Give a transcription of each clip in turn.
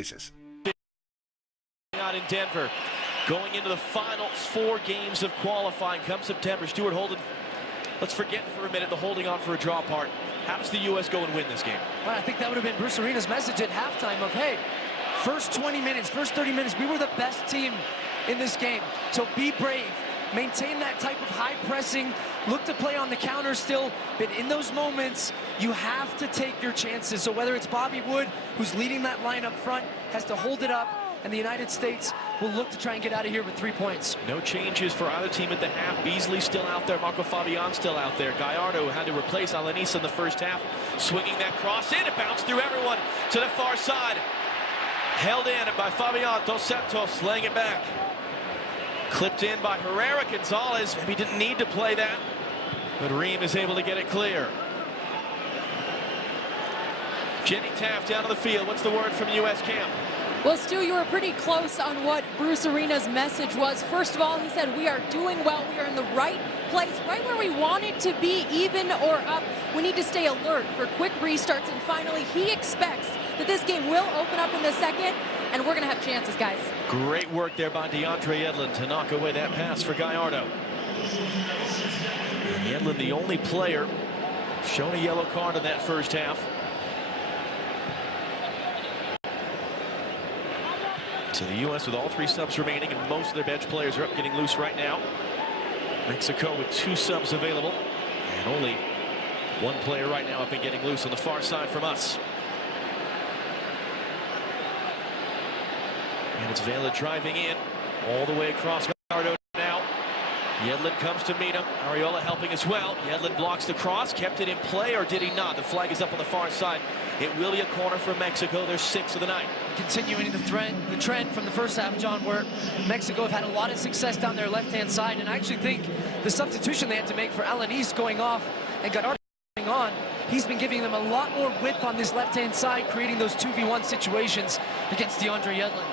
places. Out in Denver, going into the final 4 games of qualifying come September. Stuart Holden, let's forget for a minute the holding on for a draw part. How does the U.S. go and win this game? Well, I think that would have been Bruce Arena's message at halftime of, hey, first 20 minutes, first 30 minutes, we were the best team in this game. So be brave, maintain that type of high pressing, look to play on the counter still, but in those moments, you have to take your chances. So whether it's Bobby Wood, who's leading that line up front, has to hold it up, and the United States will look to try and get out of here with 3 points. No changes for either team at the half. Beasley still out there. Marco Fabian still out there. Gallardo had to replace Alanis in the first half. Swinging that cross in. It bounced through everyone to the far side. Held in by Fabian Dos Santos, laying it back. Clipped in by Herrera. Gonzalez maybe didn't need to play that, but Ream is able to get it clear. Jenny Taft down to the field. What's the word from U.S. camp? Well, Stu, you were pretty close on what Bruce Arena's message was. First of all, he said, we are doing well. We are in the right place, right where we want it to be, even or up. We need to stay alert for quick restarts. And finally, he expects that this game will open up in the second, and we're going to have chances, guys. Great work there by DeAndre Yedlin to knock away that pass for Gallardo. Yedlin, the only player shown a yellow card in that first half. So the U.S. with all 3 subs remaining, and most of their bench players are up getting loose right now. Mexico with 2 subs available, and only 1 player right now up and getting loose on the far side from us. And it's Vela driving in all the way across Gallardo now. Yedlin comes to meet him. Arriola helping as well. Yedlin blocks the cross, kept it in play, or did he not? The flag is up on the far side. It will be a corner for Mexico. There's 6 of the night. Continuing the trend from the first half, John, where Mexico have had a lot of success down their left-hand side, and I actually think the substitution they had to make for Alanis going off and Gallardo going on, he's been giving them a lot more width on this left-hand side, creating those 2v1 situations against DeAndre Yedlin.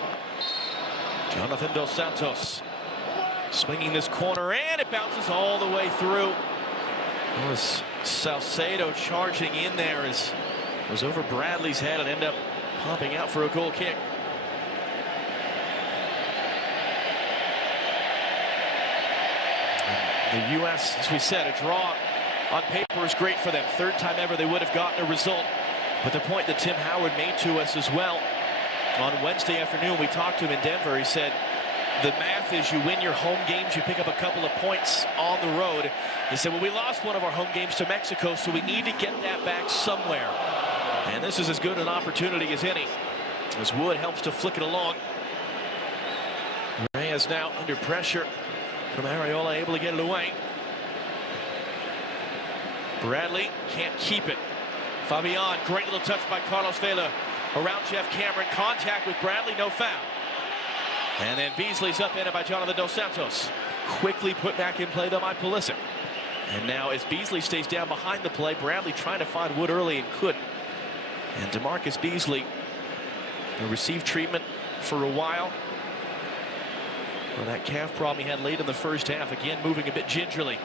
Jonathan Dos Santos swinging this corner, and it bounces all the way through. It was Salcedo charging in there as it was over Bradley's head and ended up popping out for a goal kick. The U.S., as we said, a draw on paper is great for them. 3rd time ever they would have gotten a result. But the point that Tim Howard made to us as well on Wednesday afternoon, we talked to him in Denver. He said, the math is you win your home games, you pick up a couple of points on the road. He said, well, we lost one of our home games to Mexico, so we need to get that back somewhere. And this is as good an opportunity as any, as Wood helps to flick it along. Reyes now under pressure from Arriola, able to get it away. Bradley can't keep it. Fabian, great little touch by Carlos Vela around Jeff Cameron. Contact with Bradley, no foul. And then Beasley's upended by Jonathan Dos Santos. Quickly put back in play though by Pulisic. And now as Beasley stays down behind the play, Bradley trying to find Wood early and couldn't. And DeMarcus Beasley received treatment for a while for that calf problem he had late in the first half. Again, moving a bit gingerly.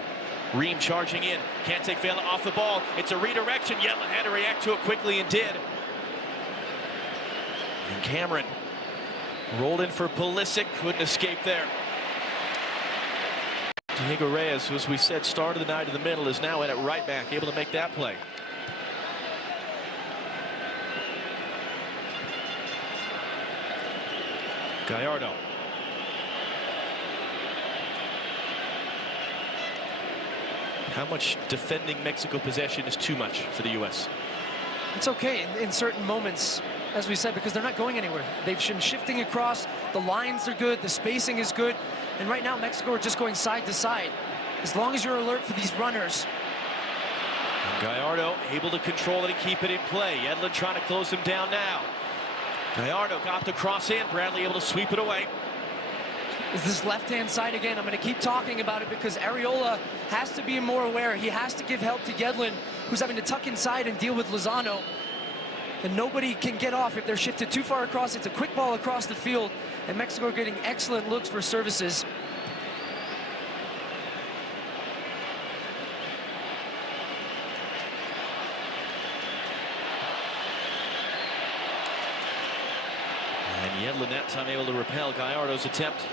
Ream charging in. Can't take Vela off the ball. It's a redirection. Yedlin had to react to it quickly and did. And Cameron rolled in for Pulisic. Couldn't escape there. Diego Reyes, who, as we said, started the night in the middle, is now in at right back, able to make that play. Gallardo. How much defending Mexico possession is too much for the U.S.? It's okay in certain moments, as we said, because they're not going anywhere. They've been shifting across. The lines are good. The spacing is good. And right now, Mexico are just going side to side. As long as you're alert for these runners. And Gallardo able to control it and keep it in play. Yedlin trying to close him down now. Gallardo got the cross in. Bradley able to sweep it away. Is this left-hand side again? I'm going to keep talking about it because Arriola has to be more aware. He has to give help to Yedlin, who's having to tuck inside and deal with Lozano. And nobody can get off if they're shifted too far across. It's a quick ball across the field, and Mexico are getting excellent looks for services. And Yedlin that time able to repel Gallardo's attempt.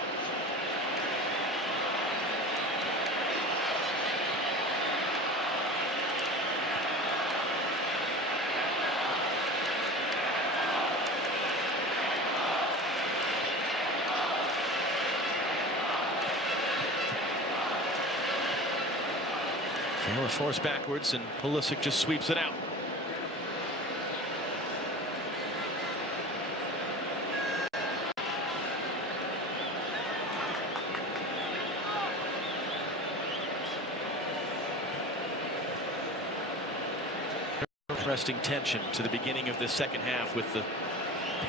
Vela forced backwards, and Pulisic just sweeps it out. Interesting tension to the beginning of this second half with the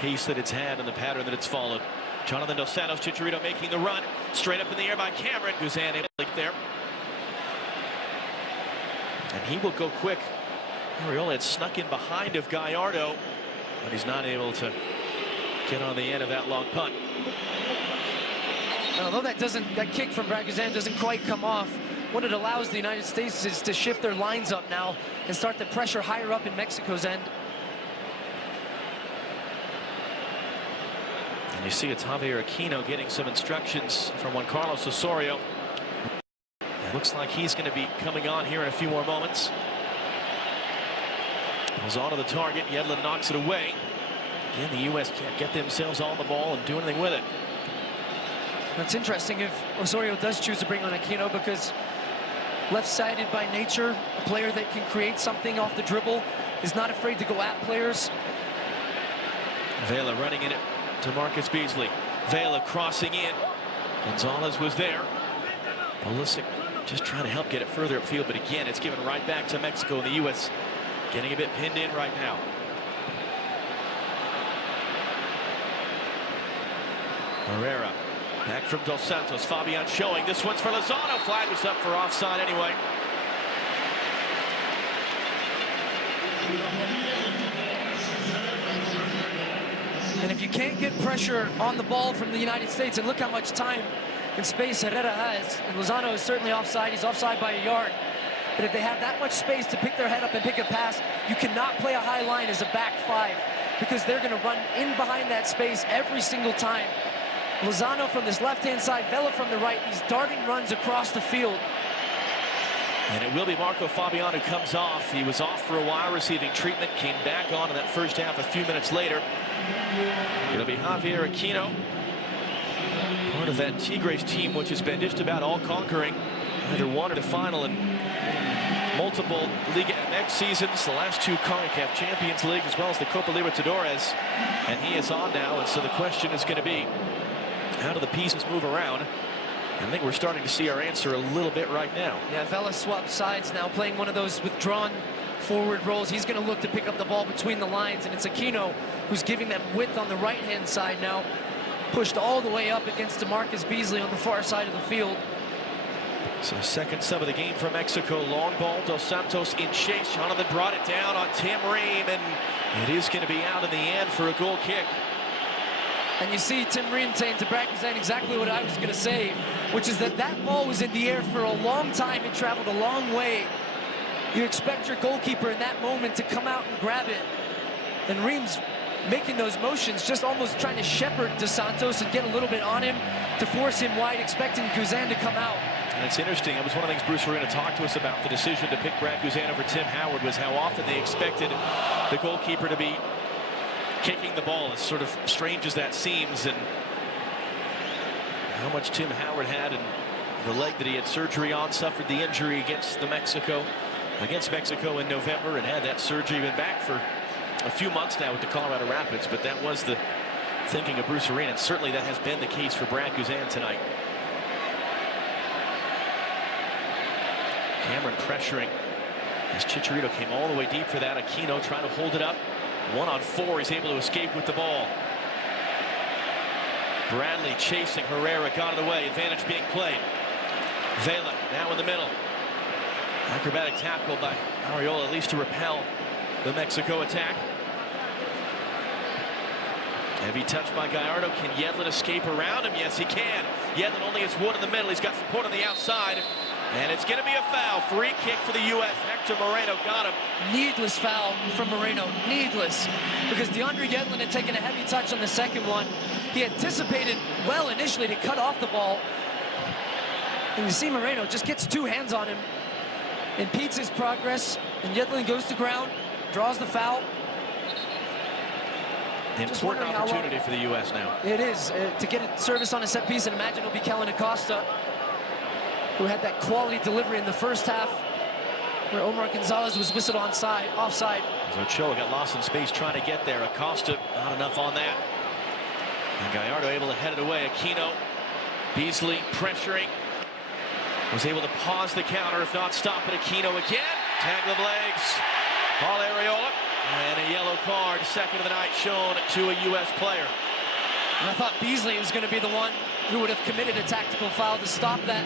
pace that it's had and the pattern that it's followed. Jonathan Dos Santos, Chicharito making the run. Straight up in the air by Cameron. Guzan able to there. And he will go quick. Arriola had snuck in behind of Gallardo, but he's not able to get on the end of that long punt. Although that kick from Brad Guzan doesn't quite come off, what it allows the United States is to shift their lines up now and start the pressure higher up in Mexico's end. And you see it's Javier Aquino getting some instructions from Juan Carlos Osorio. It looks like he's going to be coming on here in a few more moments. Goes on to the target. Yedlin knocks it away. Again, the U.S. can't get themselves on the ball and do anything with it. It's interesting if Osorio does choose to bring on Aquino, because left-sided by nature, a player that can create something off the dribble, is not afraid to go at players. Vela running in it to Marcus Beasley. Vela crossing in. Gonzalez was there. Pulisic just trying to help get it further upfield, but again, it's given right back to Mexico, and the U.S. getting a bit pinned in right now. Herrera back from Dos Santos. Fabian showing. This one's for Lozano. Flag was up for offside anyway. And if you can't get pressure on the ball from the United States, and look how much time and space Herrera has, and Lozano is certainly offside. He's offside by a yard. But if they have that much space to pick their head up and pick a pass, you cannot play a high line as a back five, because they're going to run in behind that space every single time. Lozano from this left-hand side, Vela from the right, these darting runs across the field. And it will be Marco Fabian who comes off. He was off for a while receiving treatment, came back on in that first half a few minutes later. It'll be Javier Aquino, part of that Tigres team, which has been just about all-conquering. Either won the final in multiple Liga MX seasons, the last two CONCACAF Champions League, as well as the Copa Libertadores. And he is on now, and so the question is going to be, how do the pieces move around? I think we're starting to see our answer a little bit right now. Yeah, Vela swapped sides now, playing one of those withdrawn forward roles. He's going to look to pick up the ball between the lines, and it's Aquino who's giving them width on the right-hand side now. Pushed all the way up against DeMarcus Beasley on the far side of the field. So second sub of the game for Mexico. Long ball, Dos Santos in chase. Jonathan brought it down on Tim Ream, and it is going to be out in the end for a goal kick. And you see Tim Ream saying to Brad Guzan exactly what I was going to say, which is that ball was in the air for a long time. It traveled a long way. You expect your goalkeeper in that moment to come out and grab it. And Ream's making those motions, just almost trying to shepherd Dos Santos and get a little bit on him to force him wide, expecting Guzan to come out. And it's interesting, it was one of the things Bruce Arena talked to us about, the decision to pick Brad Guzan over Tim Howard, was how often they expected the goalkeeper to be kicking the ball, as sort of strange as that seems, and how much Tim Howard had, and the leg that he had surgery on, suffered the injury against Mexico in November, and had that surgery. Been back for a few months now with the Colorado Rapids, but that was the thinking of Bruce Arena, and certainly that has been the case for Brad Guzan tonight. Cameron pressuring as Chicharito came all the way deep for that. Aquino trying to hold it up. 1-on-4, he's able to escape with the ball. Bradley chasing Herrera, got in the way. Advantage being played. Vela now in the middle. Acrobatic tackle by Arriola, at least to repel the Mexico attack. Heavy touch by Gallardo. Can Yedlin escape around him? Yes, he can. Yedlin only has one in the middle. He's got support on the outside. And it's going to be a foul. Free kick for the U.S. Hector Moreno got him. Needless foul from Moreno. Needless. Because DeAndre Yedlin had taken a heavy touch on the second one. He anticipated well initially to cut off the ball. And you see Moreno just gets two hands on him, impedes his progress, and Yedlin goes to ground, draws the foul. Important opportunity for the U.S. now. It is, to get a service on a set piece, and imagine it'll be Kellen Acosta, who had that quality delivery in the first half, where Omar Gonzalez was whistled offside. Ochoa got lost in space trying to get there. Acosta, not enough on that. And Gallardo able to head it away. Aquino, Beasley pressuring. Was able to pause the counter, if not stop it. Aquino again. Tangle of legs. Paul Arriola. And a yellow card, second of the night, shown to a U.S. player. And I thought Beasley was going to be the one who would have committed a tactical foul to stop that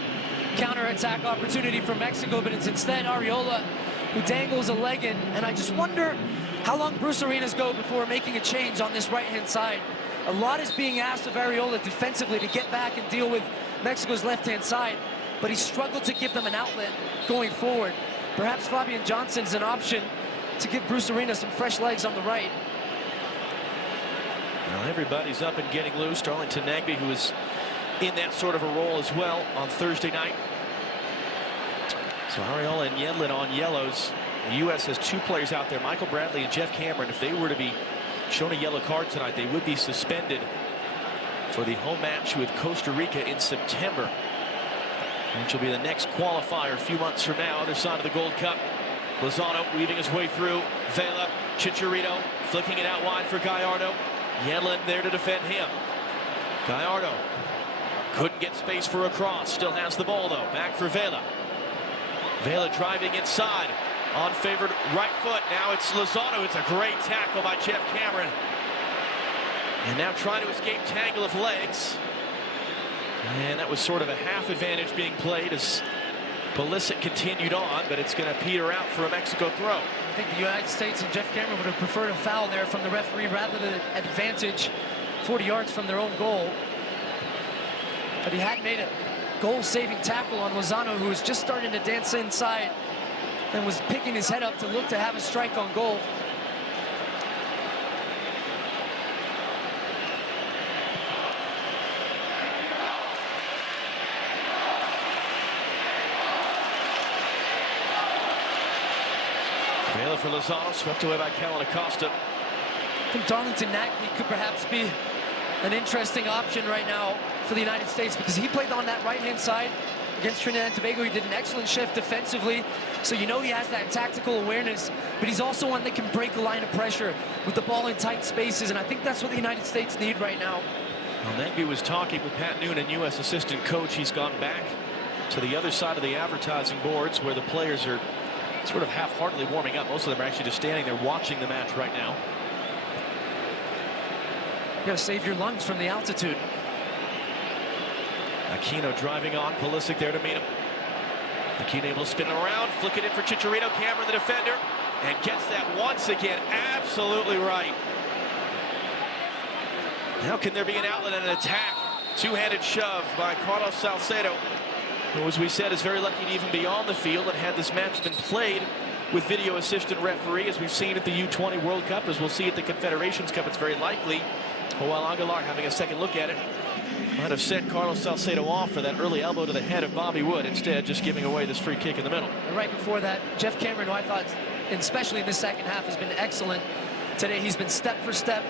counter-attack opportunity for Mexico, but it's instead Arriola who dangles a leg in. And I just wonder how long Bruce Arenas go before making a change on this right-hand side. A lot is being asked of Arriola defensively to get back and deal with Mexico's left-hand side, but he struggled to give them an outlet going forward. Perhaps Fabian Johnson's an option to give Bruce Arenas some fresh legs on the right. Well, everybody's up and getting loose. Darlington Nagbe, who was in that sort of a role as well on Thursday night. So Arriola and Yedlin on yellows. The U.S. has two players out there, Michael Bradley and Jeff Cameron. If they were to be shown a yellow card tonight, they would be suspended for the home match with Costa Rica in September, which will be the next qualifier a few months from now, other side of the Gold Cup. Lozano weaving his way through. Vela, Chicharito flicking it out wide for Gallardo. Yedlin there to defend him. Gallardo couldn't get space for a cross. Still has the ball though. Back for Vela. Vela driving inside on favored right foot. Now it's Lozano. It's a great tackle by Jeff Cameron. And now trying to escape tangle of legs. And that was sort of a half advantage being played as Pulisic continued on, but it's going to peter out for a Mexico throw. I think the United States and Jeff Cameron would have preferred a foul there from the referee rather than an advantage 40 yards from their own goal. But he had made a goal-saving tackle on Lozano, who was just starting to dance inside and was picking his head up to look to have a strike on goal. Vela for Lozano, swept away by Kellen Acosta. I think Darlington Nagbe could perhaps be an interesting option right now for the United States, because he played on that right-hand side against Trinidad and Tobago. He did an excellent shift defensively, so you know he has that tactical awareness, but he's also one that can break a line of pressure with the ball in tight spaces, and I think that's what the United States need right now. Well, Nagbe was talking with Pat Noonan, U.S. assistant coach. He's gone back to the other side of the advertising boards where the players are sort of half-heartedly warming up. Most of them are actually just standing there watching the match right now. You gotta save your lungs from the altitude. Aquino driving on, Pulisic there to meet him. Aquino able to spin around, flick it in for Chicharito. Cameron, the defender, and gets that once again absolutely right. How can there be an outlet and an attack? Two-handed shove by Carlos Salcedo, who, as we said, is very lucky to even be on the field. And had this match been played with video assistant referee, as we've seen at the U20 World Cup, as we'll see at the Confederations Cup, it's very likely Joel Aguilar, having a second look at it, might have sent Carlos Salcedo off for that early elbow to the head of Bobby Wood, instead just giving away this free kick in the middle. Right before that, Jeff Cameron, who I thought, especially in the second half, has been excellent today. He's been step for step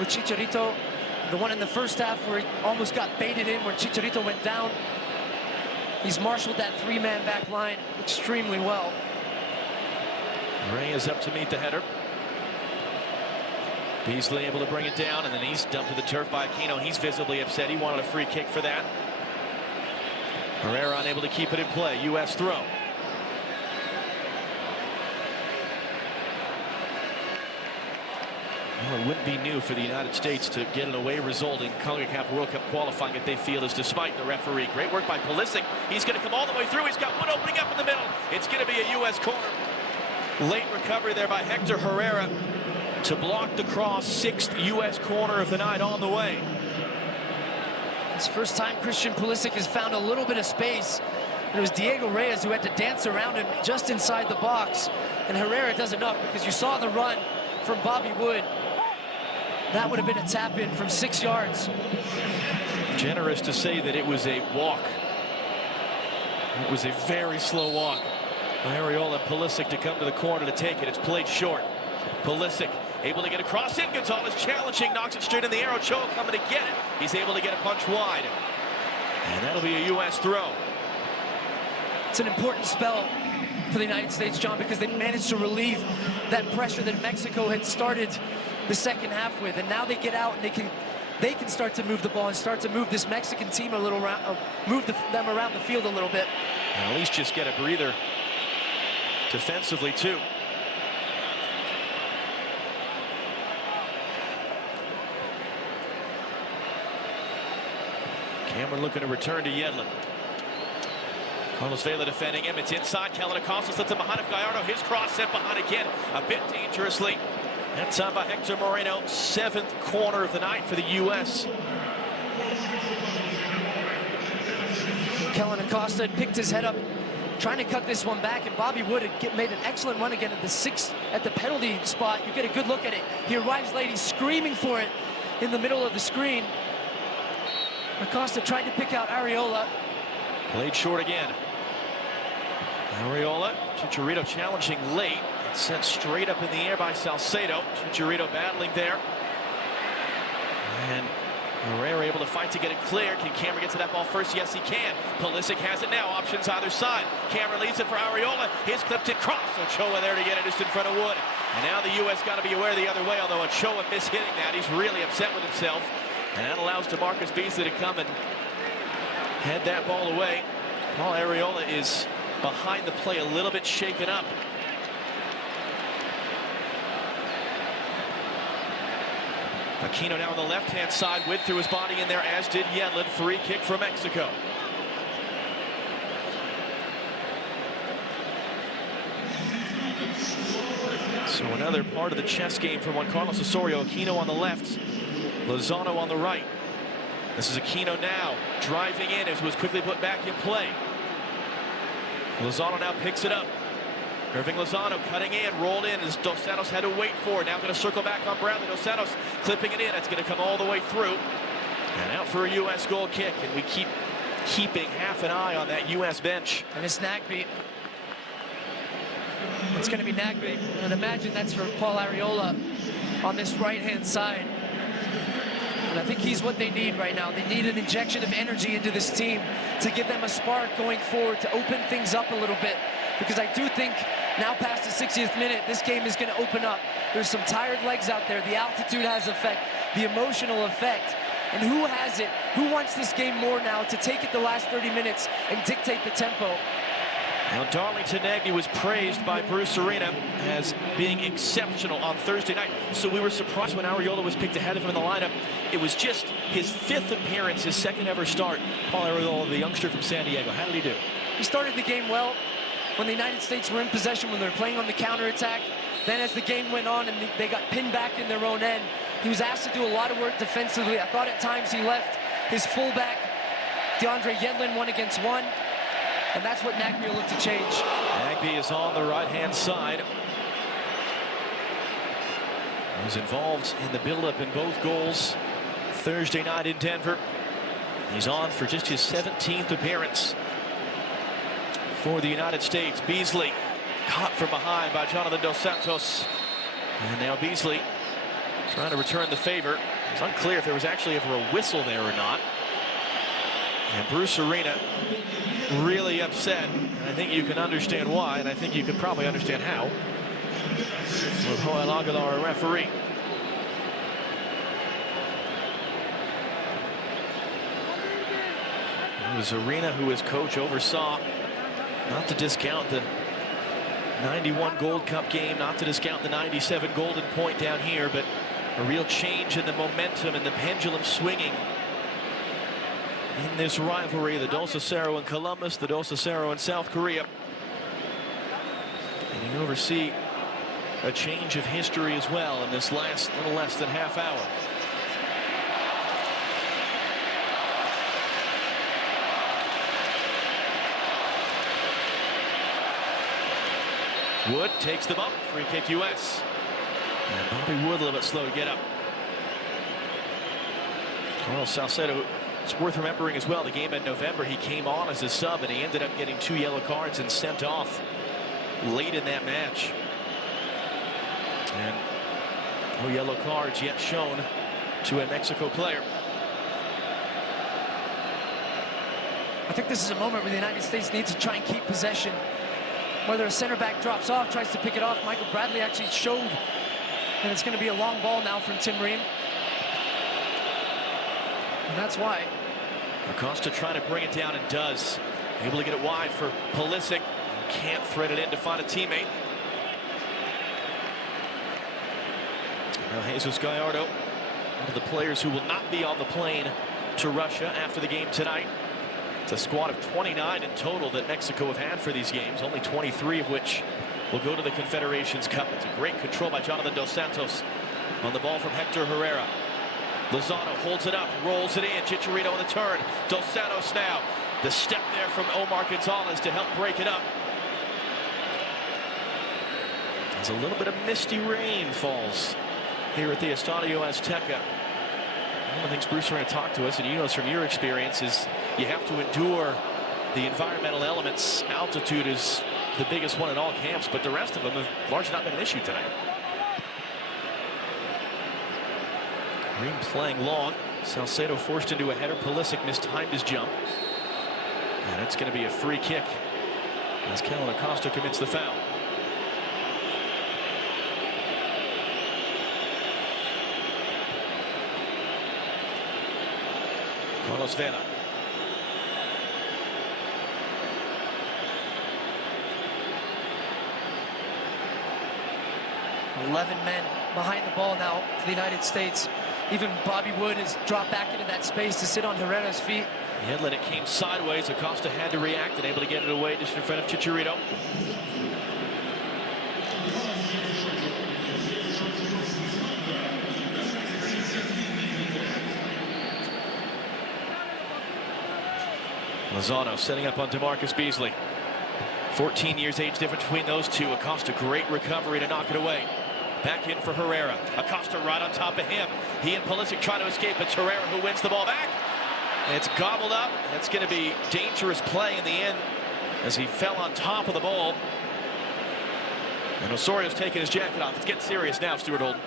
with Chicharito. The one in the first half where he almost got baited in, where Chicharito went down. He's marshaled that three-man back line extremely well. Ray is up to meet the header. Beasley able to bring it down, and then he's dumped to the turf by Aquino. He's visibly upset. He wanted a free kick for that. Herrera unable to keep it in play. U.S. throw. Well, it wouldn't be new for the United States to get an away result in CONCACAF World Cup qualifying if they feel is despite the referee. Great work by Pulisic. He's going to come all the way through. He's got Wood opening up in the middle. It's going to be a U.S. corner. Late recovery there by Hector Herrera to block the cross. Sixth U.S. corner of the night on the way. It's the first time Christian Pulisic has found a little bit of space And it was Diego Reyes who had to dance around him just inside the box. And Herrera does enough because you saw the run from Bobby Wood. That would have been a tap-in from 6 yards. Generous to say that it was a walk. It was a very slow walk. Arriola and Pulisic to come to the corner to take it. It's played short. Pulisic able to get across it. Gonzalez challenging, knocks it straight in the air. Ochoa coming to get it. He's able to get a punch wide. And that'll be a U.S. throw. It's an important spell for the United States, John, because they managed to relieve that pressure that Mexico had started the second half with. And now they get out and they can start to move the ball and start to move this Mexican team a little around, them around the field a little bit. And at least just get a breather defensively, too. Cameron looking to return to Yedlin. Carlos Vela defending him. It's inside. Kellyn Acosta slips it behind of Gallardo. His cross sent behind again, a bit dangerously. That's by Hector Moreno. 7th corner of the night for the U.S. Kellyn Acosta had picked his head up, trying to cut this one back, and Bobby Wood had made an excellent run again at the penalty spot. You get a good look at it. He arrives late. He's screaming for it in the middle of the screen. Acosta tried to pick out Arriola. Played short again. Arriola, Chicharito challenging late. It's sent straight up in the air by Salcedo. Chicharito battling there. And Herrera able to fight to get it clear. Can Cameron get to that ball first? Yes, he can. Pulisic has it now. Options either side. Cameron leaves it for Arriola. His clipped it cross. Ochoa there to get it just in front of Wood. And now the U.S. got to be aware the other way, although Ochoa mishitting that. He's really upset with himself. And that allows DeMarcus Beasley to come and head that ball away. Paul Arriola is behind the play, a little bit shaken up. Aquino now on the left-hand side, Wood threw his body in there, as did Yedlin. Free kick for Mexico. So another part of the chess game from Juan Carlos Osorio. Aquino on the left, Lozano on the right. This is Aquino now driving in as was quickly put back in play. Lozano now picks it up. Irving Lozano cutting in, rolled in as Dos Santos had to wait for it. Now going to circle back on Bradley. Dos Santos clipping it in. That's going to come all the way through. And out for a U.S. goal kick. And we keep keeping half an eye on that U.S. bench. And it's Nagbe. It's going to be Nagbe. And imagine that's for Paul Arriola on this right-hand side. And I think he's what they need right now. They need an injection of energy into this team to give them a spark going forward, to open things up a little bit. Because I do think now past the 60th minute, this game is going to open up. There's some tired legs out there. The altitude has effect, the emotional effect. And who has it? Who wants this game more now to take it the last 30 minutes and dictate the tempo? Now, Darlington Nagbe was praised by Bruce Arena as being exceptional on Thursday night. So we were surprised when Arriola was picked ahead of him in the lineup. It was just his 5th appearance, his 2nd ever start. Paul Arriola, the youngster from San Diego. How did he do? He started the game well when the United States were in possession, when they were playing on the counterattack. Then as the game went on and they got pinned back in their own end, he was asked to do a lot of work defensively. I thought at times he left his fullback, DeAndre Yedlin, 1-against-1. And that's what Nagbe will look to change. Nagbe is on the right-hand side. He was involved in the build-up in both goals Thursday night in Denver. He's on for just his 17th appearance for the United States. Beasley caught from behind by Jonathan Dos Santos. And now Beasley trying to return the favor. It's unclear if there was actually ever a whistle there or not. And Bruce Arena really upset. And I think you can understand why, and I think you can probably understand how. With Joel Aguilar, a referee. It was Arena who his coach oversaw, not to discount the 91 Gold Cup game, not to discount the 97 Golden Point down here, but a real change in the momentum and the pendulum swinging in this rivalry. The Dos Acero in Columbus, the Dos Acero in South Korea. And you oversee a change of history as well in this last little less than half hour. Wood takes the bump. Free kick U.S. And Bobby Wood a little bit slow to get up. Carlos Salcedo, it's worth remembering as well, the game in November, he came on as a sub and he ended up getting 2 yellow cards and sent off late in that match. And no yellow cards yet shown to a Mexico player. I think this is a moment where the United States needs to try and keep possession. Whether a center back drops off, tries to pick it off, Michael Bradley actually showed that it's going to be a long ball now from Tim Ream. And that's why. Acosta trying to bring it down and does. Able to get it wide for Pulisic. Can't thread it in to find a teammate. Now Jesus Gallardo, one of the players who will not be on the plane to Russia after the game tonight. It's a squad of 29 in total that Mexico have had for these games, only 23 of which will go to the Confederations Cup. It's a great control by Jonathan Dos Santos on the ball from Hector Herrera. Lozano holds it up, rolls it in. Chicharito on the turn. Dos Santos now. The step there from Omar Gonzalez to help break it up. As a little bit of misty rain falls here at the Estadio Azteca. One of the things Bruce are going to talk to us, and you know this from your experience, is you have to endure the environmental elements. Altitude is the biggest one in all camps, but the rest of them have largely not been an issue tonight. Ream playing long. Salcedo forced into a header. Pulisic mistimed his jump. And it's going to be a free kick as Kellyn Acosta commits the foul. Carlos Vela. "11 men behind the ball now for the United States. Even Bobby Wood has dropped back into that space to sit on Herrera's feet. The headlet, it came sideways. Acosta had to react and able to get it away just in front of Chicharito. Lozano setting up on DeMarcus Beasley. 14 years age difference between those two. Acosta, great recovery to knock it away. Back in for Herrera. Acosta right on top of him. He and Pulisic trying to escape. It's Herrera who wins the ball back. And it's gobbled up. That's going to be dangerous play in the end as he fell on top of the ball. And Osorio's taking his jacket off. It's getting serious now, Stuart Holden.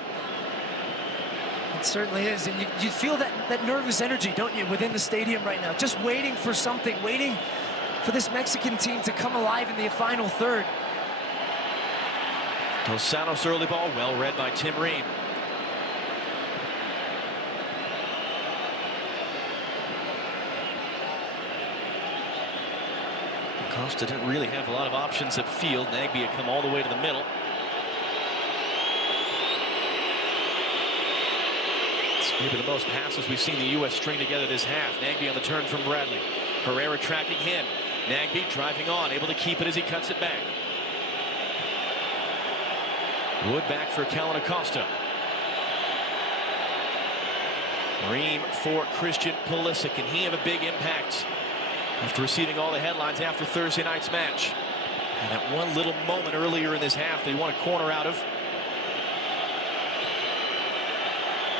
It certainly is. And you feel that nervous energy, don't you, within the stadium right now? Just waiting for something, waiting for this Mexican team to come alive in the final third. Dos Santos early ball, well read by Tim Ream. Acosta didn't really have a lot of options at field. Nagbe had come all the way to the middle. It's maybe the most passes we've seen the U.S. string together this half. Nagbe on the turn from Bradley. Herrera tracking him. Nagbe driving on, able to keep it as he cuts it back. Wood back for Kellyn Acosta. Ream for Christian Pulisic. Can he have a big impact after receiving all the headlines after Thursday night's match? And that one little moment earlier in this half that he won a corner out of.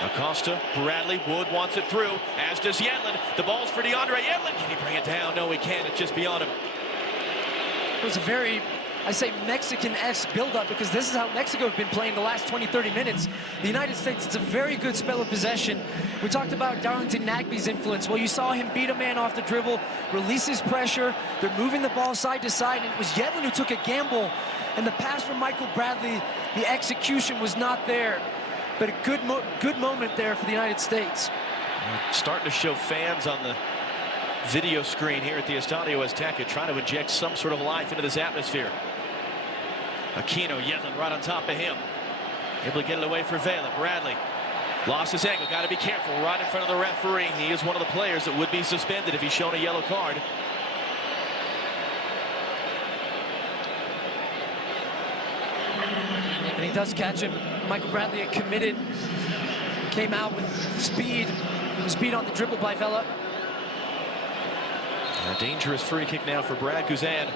Acosta, Bradley, Wood wants it through, as does Yedlin. The ball's for DeAndre Yedlin. Can he bring it down? No, he can't. It's just beyond him. It was a very, I say, Mexican-esque build-up, because this is how Mexico have been playing the last 20-30 minutes. The United States, it's a very good spell of possession. We talked about Darlington Nagbe's influence. Well, you saw him beat a man off the dribble, release his pressure. They're moving the ball side to side, and it was Yedlin who took a gamble. And the pass from Michael Bradley, the execution was not there. But a good moment there for the United States. Starting to show fans on the video screen here at the Estadio Azteca, trying to inject some sort of life into this atmosphere. Aquino, Yedlin right on top of him. Able to get it away for Vela. Bradley lost his angle. Got to be careful right in front of the referee. He is one of the players that would be suspended if he's shown a yellow card. And he does catch him. Michael Bradley had committed, came out with speed. Speed on the dribble by Vela. A dangerous free kick now for Brad Guzan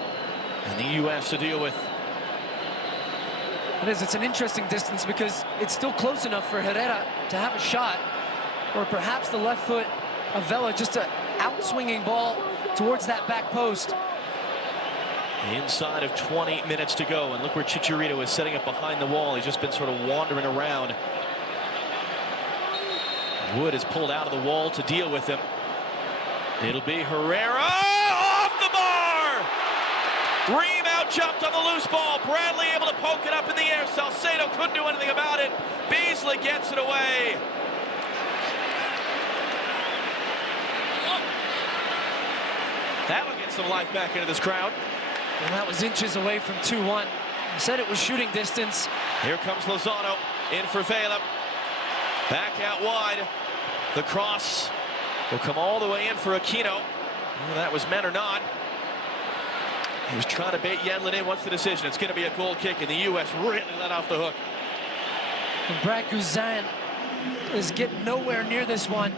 and the U.S. to deal with. It is. It's an interesting distance because it's still close enough for Herrera to have a shot, or perhaps the left foot of Vela, just an outswinging ball towards that back post. Inside of 20 minutes to go, and look where Chicharito is setting up behind the wall. He's just been sort of wandering around. Wood is pulled out of the wall to deal with him. It'll be Herrera off the bar. Ream out jumped on the loose ball. Bradley able to poke it up in the air. Salcedo couldn't do anything about it. Beasley gets it away. That'll get some life back into this crowd. And that was inches away from 2-1. I said it was shooting distance. Here comes Lozano in for Vela. Back out wide. The cross will come all the way in for Aquino. Well, that was meant or not. He was trying to bait Yedlin in. What's the decision? It's going to be a goal kick, and the U.S. really let off the hook. And Brad Guzan is getting nowhere near this one.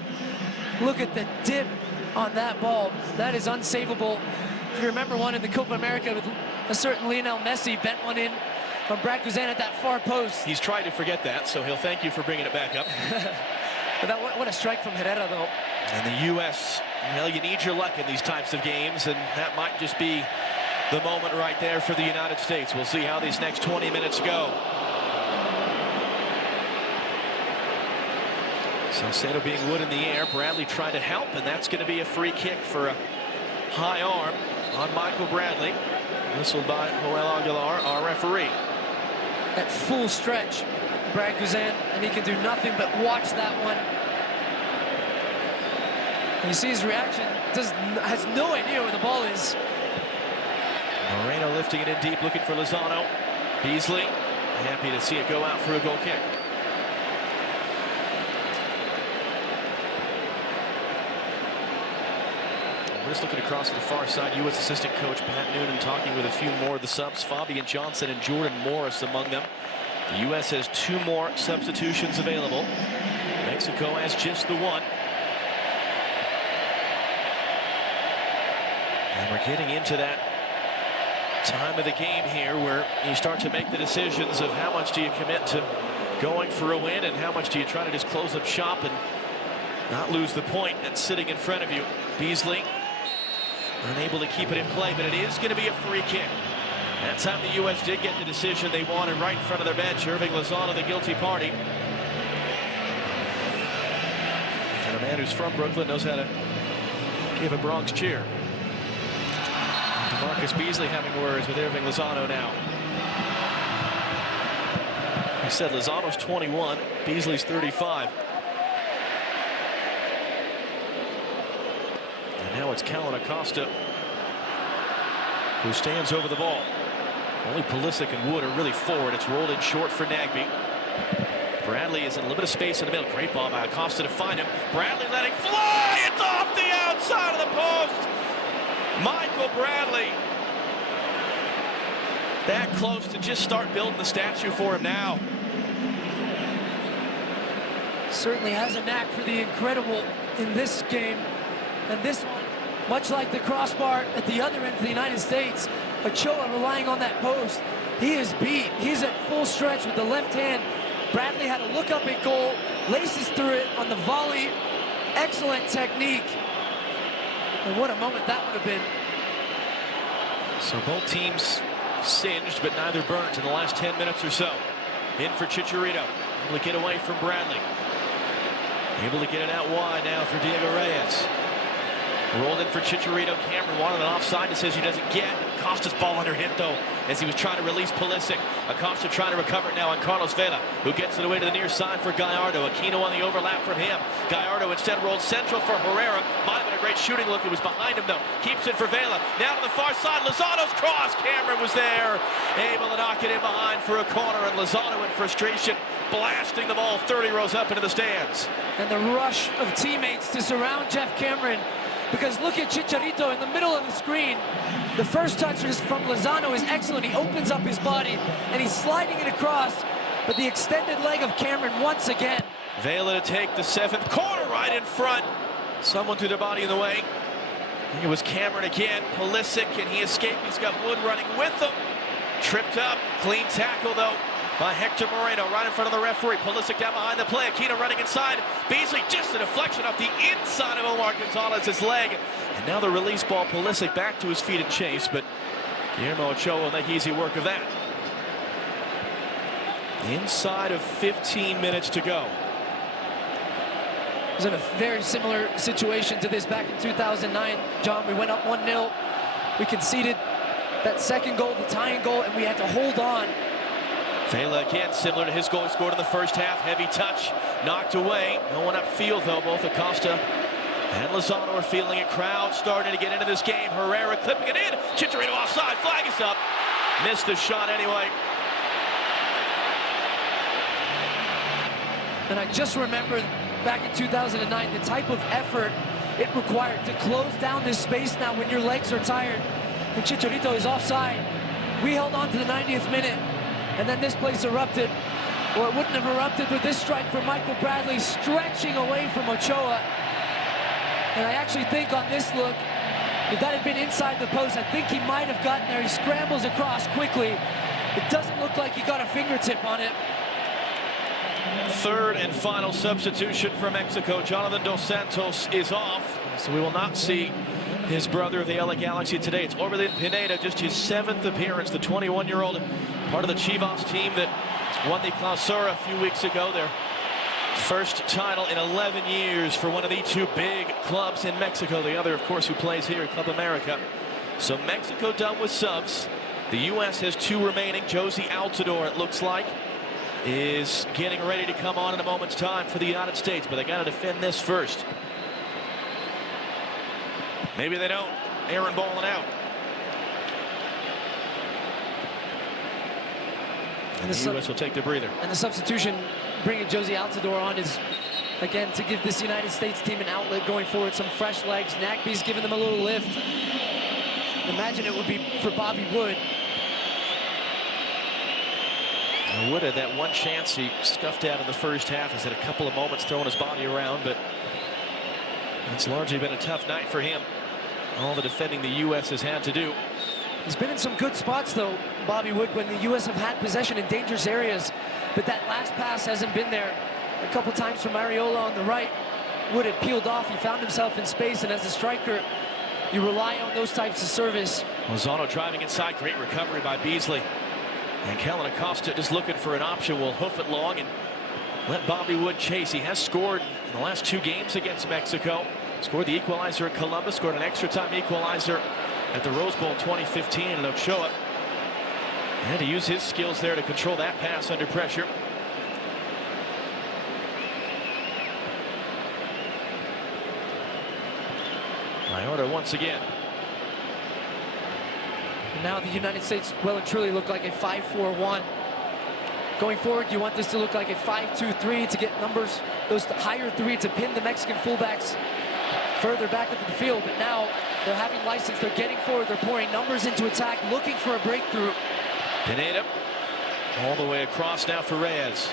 Look at the dip on that ball. That is unsavable. If you remember one in the Copa America with a certain Lionel Messi, bent one in from Brad Guzan at that far post. He's tried to forget that, so he'll thank you for bringing it back up. But what a strike from Herrera, though. And the U.S., well, you need your luck in these types of games, and that might just be the moment right there for the United States. We'll see how these next 20 minutes go. Salcedo being Wood in the air. Bradley trying to help, and that's going to be a free kick for a high arm on Michael Bradley. Whistled by Joel Aguilar, our referee. That full stretch, Brad Guzan, and he can do nothing but watch that one. And you see his reaction, has no idea where the ball is. Moreno lifting it in deep, looking for Lozano. Beasley, happy to see it go out for a goal kick. We're just looking across to the far side. U.S. assistant coach Pat Noonan talking with a few more of the subs. Fabian Johnson and Jordan Morris among them. The U.S. has 2 more substitutions available. Mexico has just the one. And we're getting into that time of the game here where you start to make the decisions of how much do you commit to going for a win and how much do you try to just close up shop and not lose the point that's sitting in front of you. Beasley unable to keep it in play, but it is going to be a free kick. That time the U.S. did get the decision they wanted right in front of their bench. Irving Lozano, the guilty party. And a man who's from Brooklyn knows how to give a Bronx cheer. Marcus Beasley having words with Irving Lozano now. He said Lozano's 21, Beasley's 35. And now it's Callan Acosta who stands over the ball. Only Pulisic and Wood are really forward. It's rolled in short for Nagbe. Bradley is in a little bit of space in the middle. Great ball by Acosta to find him. Bradley letting fly. It's off the outside of the post. Michael Bradley. That close to just start building the statue for him now. Certainly has a knack for the incredible in this game. And this one, much like the crossbar at the other end for the United States, Ochoa relying on that post. He is beat. He's at full stretch with the left hand. Bradley had a look up at goal, laces through it on the volley. Excellent technique. And what a moment that would have been. So both teams singed, but neither burnt in the last 10 minutes or so. In for Chicharito. Able to get away from Bradley. Able to get it out wide now for Diego Reyes. Rolled in for Chicharito. Cameron wanted an offside. It says he doesn't get. Acosta's ball under hit, though, as he was trying to release Pulisic. Acosta trying to recover it now on Carlos Vela, who gets it away to the near side for Gallardo. Aquino on the overlap from him. Gallardo instead rolled central for Herrera. Might have been a great shooting look. It was behind him, though. Keeps it for Vela. Now to the far side. Lozano's cross. Cameron was there. Able to knock it in behind for a corner, and Lozano in frustration, blasting the ball 30 rows up into the stands. And the rush of teammates to surround Jeff Cameron. Because look at Chicharito in the middle of the screen. The first touch is from Lozano is excellent. He opens up his body and he's sliding it across. But the extended leg of Cameron once again. Vela to take the 7th corner right in front. Someone threw their body in the way. It was Cameron again. Pulisic, and he escaped. He's got Wood running with him. Tripped up. Clean tackle, though, by Hector Moreno, right in front of the referee. Pulisic down behind the play. Aquino running inside. Beasley, just a deflection off the inside of Omar Gonzalez's leg. And now the release ball. Pulisic back to his feet and chase, but Guillermo Ochoa will make easy work of that. Inside of 15 minutes to go. It was in a very similar situation to this back in 2009. John, we went up 1-0. We conceded that second goal, the tying goal, and we had to hold on. Vela again, similar to his goal he scored in the first half. Heavy touch, knocked away. No one upfield, though. Both Acosta and Lozano are feeling it. Crowd starting to get into this game. Herrera clipping it in. Chicharito offside. Flag is up. Missed the shot anyway. And I just remember back in 2009, the type of effort it required to close down this space now when your legs are tired. And Chicharito is offside. We held on to the 90th minute. And then this place erupted, or it wouldn't have erupted with this strike from Michael Bradley stretching away from Ochoa. And I actually think on this look, if that had been inside the post, I think he might have gotten there. He scrambles across quickly. It doesn't look like he got a fingertip on it. Third and final substitution for Mexico. Jonathan Dos Santos is off, so we will not see his brother of the LA Galaxy today. It's Orbelin Pineda, just his 7th appearance. The 21-year-old, part of the Chivas team that won the Clausura a few weeks ago. Their first title in 11 years for one of the two big clubs in Mexico. The other, of course, who plays here at Club America. So Mexico done with subs. The U.S. has 2 remaining. Josie Altidore, it looks like, is getting ready to come on in a moment's time for the United States, but they got to defend this first. Maybe they don't. Aaron balling out. And the U.S. will take the breather. And the substitution bringing Josie Altidore on is, again, to give this United States team an outlet going forward, some fresh legs. Nagbe's giving them a little lift. Imagine it would be for Bobby Wood. Wood had that one chance he scuffed out in the first half. He's had a couple of moments throwing his body around, but it's largely been a tough night for him. All the defending the U.S. has had to do. He's been in some good spots, though, Bobby Wood, when the U.S. have had possession in dangerous areas, but that last pass hasn't been there. A couple times from Arreola on the right, Wood had peeled off. He found himself in space, and as a striker, you rely on those types of service. Lozano driving inside. Great recovery by Beasley. And Kellen Acosta just looking for an option. Will hoof it long and let Bobby Wood chase. He has scored in the last 2 games against Mexico. Scored the equalizer at Columbus. Scored an extra time equalizer at the Rose Bowl in 2015. And Ochoa had to use his skills there to control that pass under pressure. Gallardo once again. Now the United States well and truly look like a 5-4-1. Going forward, you want this to look like a 5-2-3 to get numbers, those higher 3 to pin the Mexican fullbacks further back into the field. But now they're having license. They're getting forward. They're pouring numbers into attack, looking for a breakthrough. Pineda all the way across now for Reyes.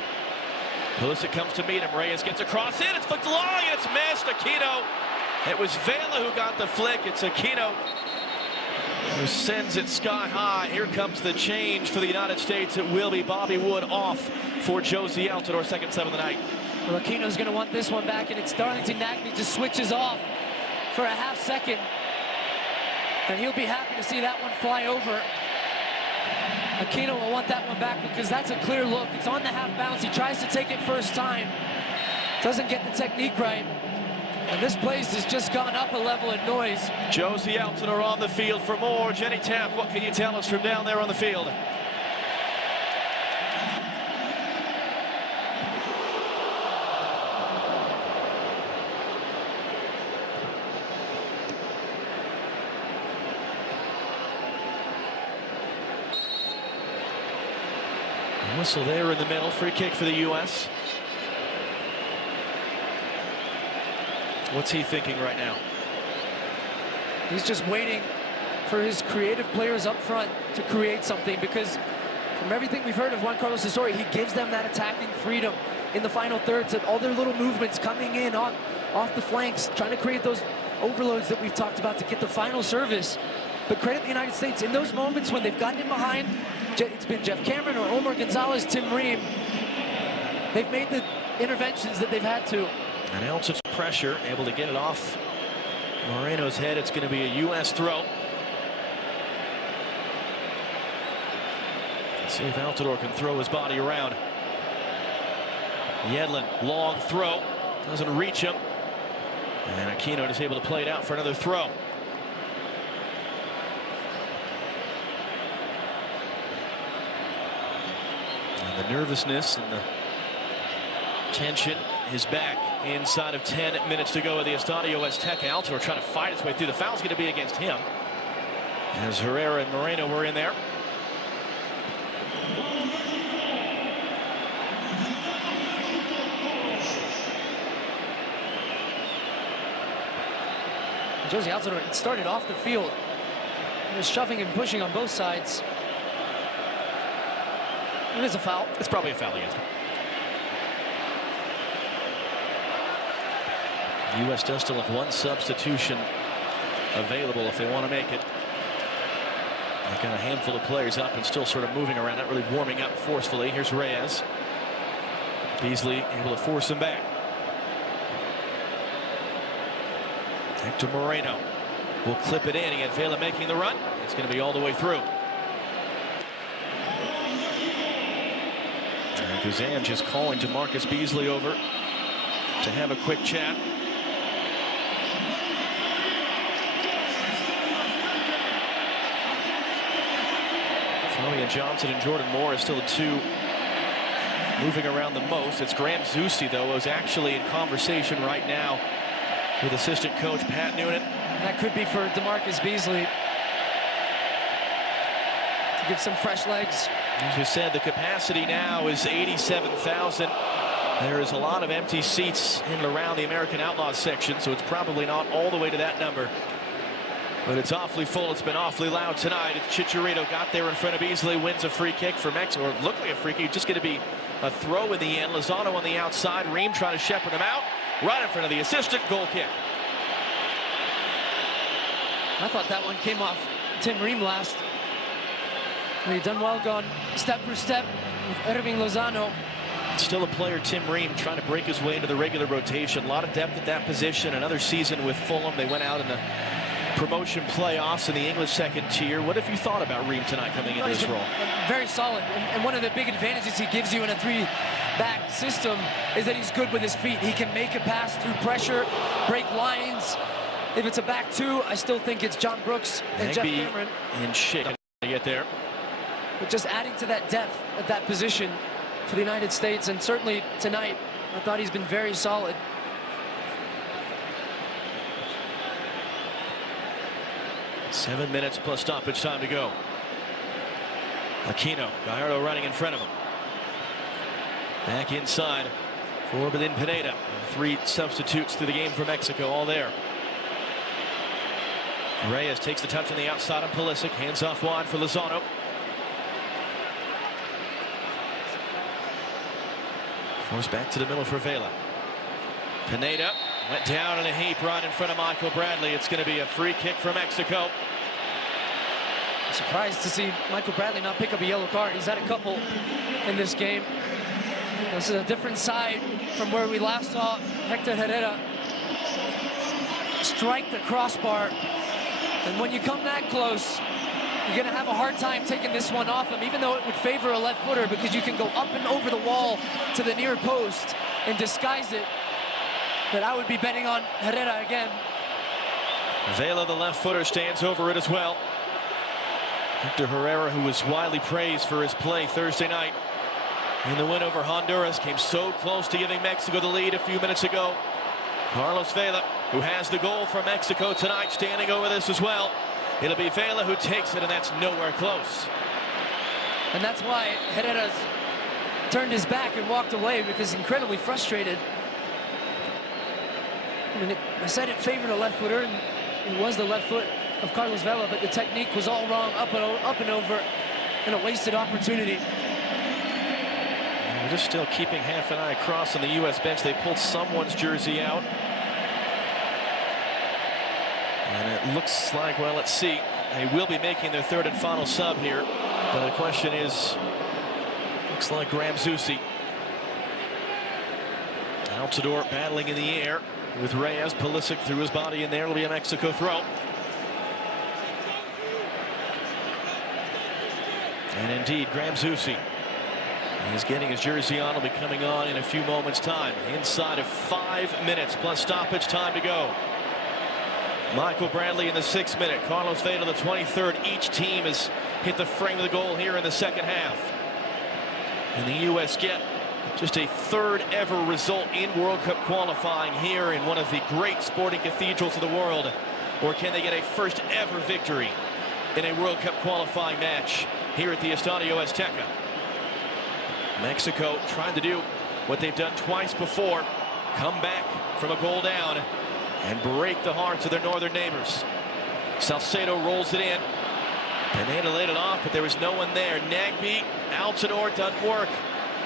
Pulisic comes to meet him. Reyes gets across in. It's flicked along and it's missed. Aquino. It was Vela who got the flick. It's Aquino who sends it sky high. Here comes the change for the United States. It will be Bobby Wood off for Josie Altidore, second sub of the night. Well, Aquino's going to want this one back, and it's Darlington Nagbe just switches off for a half second. And he'll be happy to see that one fly over. Aquino will want that one back because that's a clear look. It's on the half bounce. He tries to take it first time. Doesn't get the technique right. And this place has just gone up a level in noise. Josie Altidore on the field for more. Jenny Taft, what can you tell us from down there on the field? Whistle there in the middle. Free kick for the U.S. What's he thinking right now? He's just waiting for his creative players up front to create something, because from everything we've heard of Juan Carlos Osorio, he gives them that attacking freedom in the final thirds, and all their little movements coming in off the flanks, trying to create those overloads that we've talked about to get the final service. But credit the United States in those moments when they've gotten in behind, it's been Jeff Cameron or Omar Gonzalez, Tim Ream. They've made the interventions that they've had to. And Altidge pressure, able to get it off Moreno's head. It's going to be a U.S. throw. Let's see if Altidore can throw his body around. Yedlin, long throw, doesn't reach him. And Aquino is able to play it out for another throw. And the nervousness and the tension is back inside of 10 minutes to go at the Estadio Azteca. Altidore trying to fight his way through. The foul's going to be against him, as Herrera and Moreno were in there. Jozy Altidore started off the field. He was shoving and pushing on both sides. It is a foul. It's probably a foul, yes. The U.S. does still have one substitution available if they want to make it. They've got a handful of players up and still sort of moving around, not really warming up forcefully. Here's Reyes. Beasley able to force him back. Hector Moreno will clip it in. He had Vela making the run. It's going to be all the way through. And Guzan just calling to Marcus Beasley over to have a quick chat. Florian Johnson and Jordan Moore are still the two moving around the most. It's Graham Zusi, though, who's actually in conversation right now with assistant coach Pat Noonan. That could be for DeMarcus Beasley to give some fresh legs. As we said, the capacity now is 87,000. There is a lot of empty seats in and around the American Outlaws section, so it's probably not all the way to that number. But it's awfully full. It's been awfully loud tonight. Chicharito got there in front of Beasley, wins a free kick for Mexico. Or looked like a free kick. Just going to be a throw in the end. Lozano on the outside. Ream trying to shepherd him out. Right in front of the assistant. Goal kick. I thought that one came off Tim Ream last. He done well, gone step for step with Irving Lozano. Still a player, Tim Ream, trying to break his way into the regular rotation. A lot of depth at that position. Another season with Fulham. They went out in the promotion playoffs in the English second tier. What have you thought about Ream tonight coming into this role? Very solid. And one of the big advantages he gives you in a three-back system is that he's good with his feet. He can make a pass through pressure, break lines. If it's a back two, I still think it's John Brooks and Jeff Cameron. And shit to get there. But just adding to that depth at that position for the United States, and certainly tonight, I thought he's been very solid. Seven minutes plus stoppage time to go. Aquino, Gallardo running in front of him. Back inside for Belin Pineda. Three substitutes through the game for Mexico, all there. Reyes takes the touch on the outside on Pulisic, hands off wide for Lozano. Forced back to the middle for Vela. Pineda went down in a heap right in front of Michael Bradley. It's going to be a free kick for Mexico. I'm surprised to see Michael Bradley not pick up a yellow card. He's had a couple in this game. This is a different side from where we last saw Hector Herrera strike the crossbar. And when you come that close, you're going to have a hard time taking this one off him, even though it would favor a left footer, because you can go up and over the wall to the near post and disguise it. But I would be betting on Herrera again. Vela, the left footer, stands over it as well. Hector Herrera, who was widely praised for his play Thursday night in the win over Honduras, came so close to giving Mexico the lead a few minutes ago. Carlos Vela, who has the goal for Mexico tonight, standing over this as well. It'll be Vela who takes it, and that's nowhere close. And that's why Herrera's turned his back and walked away, because he's incredibly frustrated. I mean, I said it favored a left footer, and it was the left foot of Carlos Vela, but the technique was all wrong, up and over, and a wasted opportunity. We're just still keeping half an eye across on the U.S. bench. They pulled someone's jersey out. And it looks like, well, let's see. They will be making their third and final sub here. But the question is, looks like Graham Zusi. Altidore battling in the air with Reyes. Pulisic threw his body in there. It'll be a Mexico throw. And indeed, Graham Zusi is getting his jersey on. He'll be coming on in a few moments' time. Inside of 5 minutes plus stoppage time to go. Michael Bradley in the 6th minute. Carlos Vela the 23rd. Each team has hit the frame of the goal here in the second half. And the U.S. get just a 3rd ever result in World Cup qualifying here in one of the great sporting cathedrals of the world. Or can they get a 1st ever victory in a World Cup qualifying match here at the Estadio Azteca? Mexico trying to do what they've done twice before. Come back from a goal down and break the hearts of their northern neighbors. Salcedo rolls it in. Pineda laid it off, but there was no one there. Nagbe, Altidore doesn't work.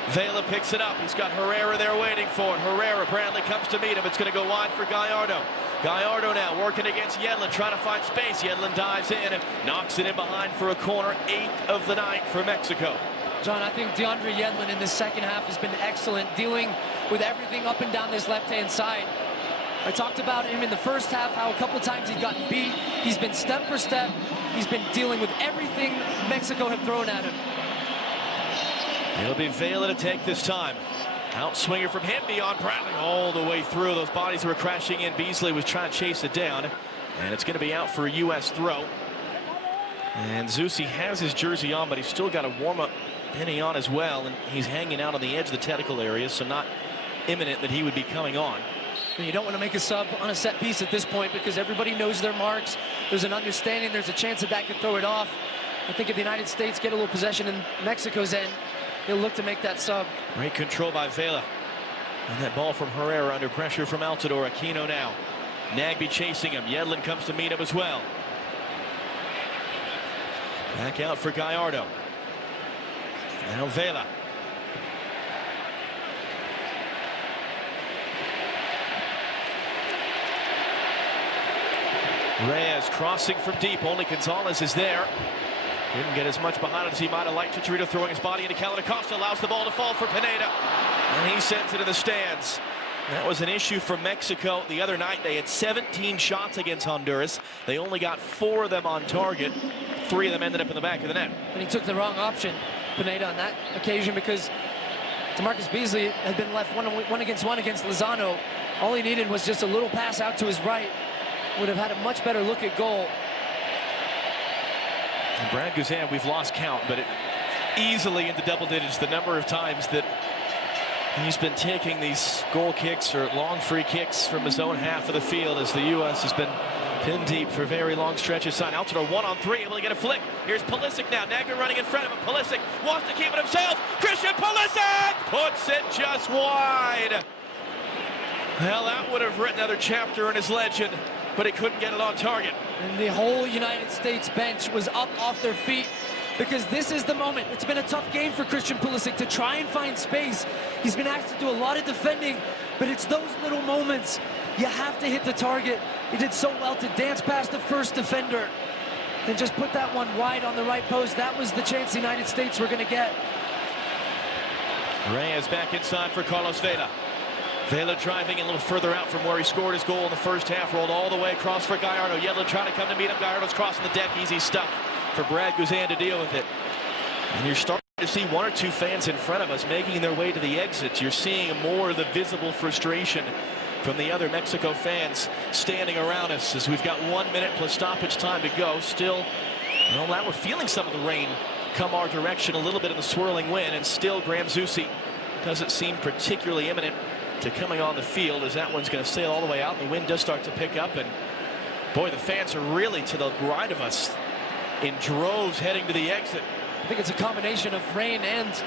Vela picks it up. He's got Herrera there waiting for it. Herrera, Bradley comes to meet him. It's going to go wide for Gallardo. Gallardo now working against Yedlin, trying to find space. Yedlin dives in, knocks it in behind for a corner. 8th of the night for Mexico. John, I think DeAndre Yedlin in the second half has been excellent, dealing with everything up and down this left-hand side. I talked about him in the first half, how a couple times he'd gotten beat. He's been step for step. He's been dealing with everything Mexico have thrown at him. It'll be Vela to take this time. Outswinger from him beyond Bradley all the way through. Those bodies were crashing in. Beasley was trying to chase it down. And it's going to be out for a U.S. throw. And Zusi has his jersey on, but he's still got a warm-up penny on as well. And he's hanging out on the edge of the technical area, so not imminent that he would be coming on. You don't want to make a sub on a set piece at this point because everybody knows their marks. There's an understanding. There's a chance that that could throw it off. I think if the United States get a little possession in Mexico's end, he'll look to make that sub. Great control by Vela. And that ball from Herrera under pressure from Altidore. Aquino now. Nagbe chasing him. Yedlin comes to meet him as well. Back out for Gallardo. Now Vela. Reyes crossing from deep. Only Gonzalez is there. Didn't get as much behind it as he might have liked. Chicharito throwing his body into Kellyn Acosta. Allows the ball to fall for Pineda. And he sends it to the stands. That was an issue for Mexico the other night. They had 17 shots against Honduras. They only got 4 of them on target. 3 of them ended up in the back of the net. And he took the wrong option, Pineda, on that occasion, because DeMarcus Beasley had been left one against Lozano. All he needed was just a little pass out to his right. Would have had a much better look at goal. And Brad Guzan, we've lost count, but easily into double digits the number of times that he's been taking these goal kicks or long free kicks from his own half of the field as the U.S. has been pinned deep for very long stretches. Altidore 1-on-3, able to get a flick. Here's Pulisic now. Nagbe running in front of him. Pulisic wants to keep it himself. Christian Pulisic puts it just wide. Well, that would have written another chapter in his legend, but he couldn't get it on target. And the whole United States bench was up off their feet because this is the moment. It's been a tough game for Christian Pulisic to try and find space. He's been asked to do a lot of defending, but it's those little moments. You have to hit the target. He did so well to dance past the first defender and just put that one wide on the right post. That was the chance the United States were going to get. Reyes back inside for Carlos Vela. Vela driving a little further out from where he scored his goal in the first half. Rolled all the way across for Gallardo. Yedlin trying to come to meet him. Gallardo's crossing the deck. Easy stuff for Brad Guzan to deal with it. And you're starting to see 1 or 2 fans in front of us making their way to the exits. You're seeing more of the visible frustration from the other Mexico fans standing around us as we've got 1 minute plus stoppage time to go. Still, well, now we're feeling some of the rain come our direction, a little bit of the swirling wind, and still Graham Zusi doesn't seem particularly imminent to coming on the field as that one's going to sail all the way out. The wind does start to pick up, and boy, the fans are really to the right of us in droves heading to the exit. I think it's a combination of rain and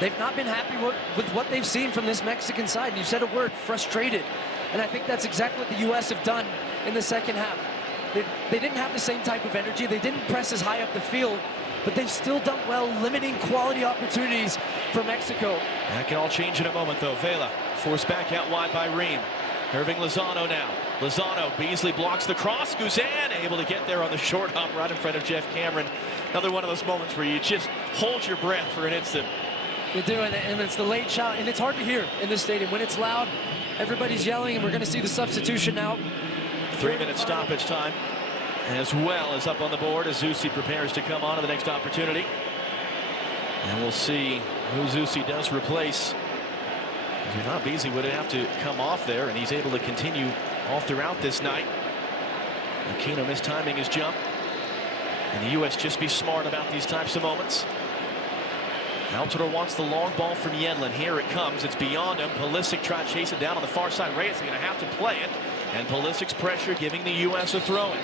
they've not been happy with what they've seen from this Mexican side. And you said a word, frustrated. And I think that's exactly what the U.S. have done in the second half. They didn't have the same type of energy. They didn't press as high up the field, but they've still done well limiting quality opportunities for Mexico. That can all change in a moment, though. Vela forced back out wide by Ream. Irving Lozano now. Lozano, Beasley blocks the cross. Guzan able to get there on the short hop right in front of Jeff Cameron. Another one of those moments where you just hold your breath for an instant. You do, and it's the late shot, and it's hard to hear in this stadium. When it's loud, everybody's yelling, and we're going to see the substitution now. 3-minute stoppage time, as well as up on the board as Zusi prepares to come on to the next opportunity. And we'll see who Zusi does replace. We thought Beasley would have to come off there, and he's able to continue all throughout this night. Aquino mistiming his jump. And the U.S. just be smart about these types of moments. Altidore wants the long ball from Yedlin. Here it comes. It's beyond him. Pulisic trying to chase it down on the far side. Reyes is going to have to play it. And Pulisic's pressure giving the U.S. a throw-in.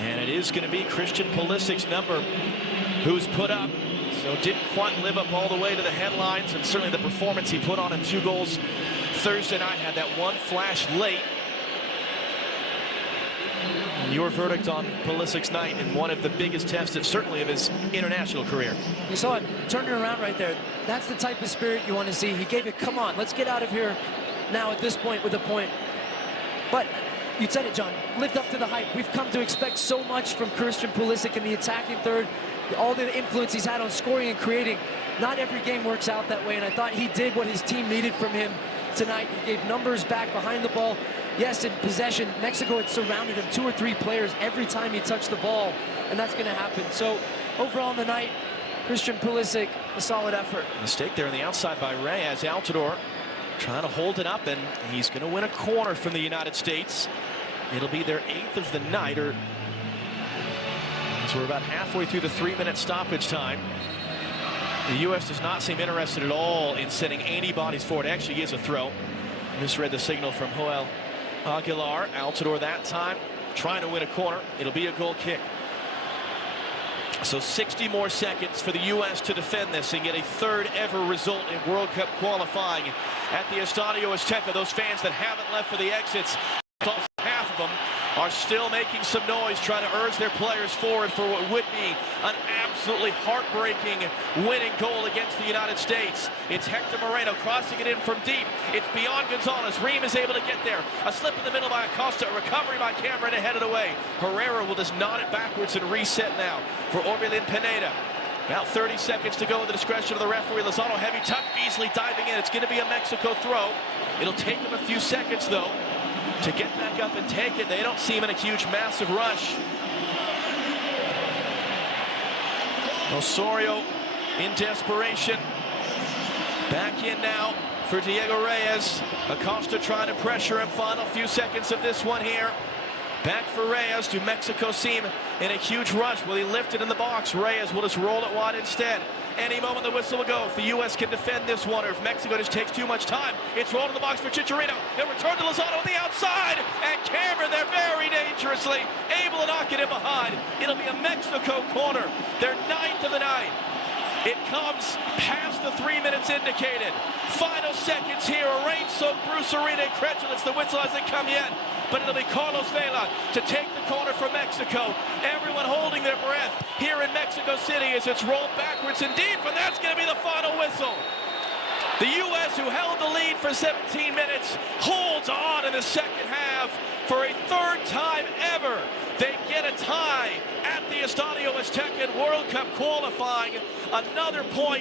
And it is going to be Christian Pulisic's number who's put up. So didn't quite live up all the way to the headlines. And certainly the performance he put on in 2 goals Thursday night. Had that one flash late. Your verdict on Pulisic's night in one of the biggest tests, certainly of his international career. You saw it turning around right there. That's the type of spirit you want to see. He gave it, come on, let's get out of here now at this point with a point. But you said it, John, lived up to the hype. We've come to expect so much from Christian Pulisic in the attacking third. All the influence he's had on scoring and creating. Not every game works out that way, and I thought he did what his team needed from him tonight. He gave numbers back behind the ball. Yes, in possession, Mexico had surrounded him 2 or 3 players every time he touched the ball, and that's going to happen. So overall in the night, Christian Pulisic, a solid effort. Mistake there on the outside by Reyes. Altidore trying to hold it up, and he's going to win a corner from the United States. It'll be their 8th of the night, so we're about halfway through the 3-minute stoppage time. The U.S. does not seem interested at all in sending antibodies forward. Actually is a throw. Misread the signal from Joel Aguilar. Altidore that time trying to win a corner. It'll be a goal kick. So 60 more seconds for the U.S. to defend this and get a 3rd ever result in World Cup qualifying at the Estadio Azteca. Those fans that haven't left for the exits, half of them are still making some noise, trying to urge their players forward for what would be an absolutely heartbreaking winning goal against the United States. It's Hector Moreno crossing it in from deep. It's beyond Gonzalez. Ream is able to get there. A slip in the middle by Acosta. A recovery by Cameron and headed away. Herrera will just nod it backwards and reset now for Orbelin Pineda. About 30 seconds to go at the discretion of the referee. Lozano heavy tuck. Beasley diving in. It's going to be a Mexico throw. It'll take him a few seconds, though, to get back up and take it. They don't seem in a huge, massive rush. Osorio in desperation. Back in now for Diego Reyes. Acosta trying to pressure him. Final few seconds of this one here. Back for Reyes. Do Mexico seem in a huge rush? Will he lift it in the box? Reyes will just roll it wide instead. Any moment the whistle will go if the U.S. can defend this one, or if Mexico just takes too much time. It's rolled in the box for Chicharito. They'll return to Lozano on the outside. And Cameron there very dangerously able to knock it in behind. It'll be a Mexico corner. Their 9th of the night. It comes past the 3 minutes indicated. Final seconds here. A rain-soaked Bruce Arena incredulous. The whistle hasn't come yet. But it'll be Carlos Vela to take the corner for Mexico. Everyone holding their breath here in Mexico City as it's rolled backwards and deep, and that's going to be the final whistle. The U.S., who held the lead for 17 minutes, holds on in the second half for a 3rd time ever. They get a tie at the Estadio Azteca World Cup qualifying. Another point.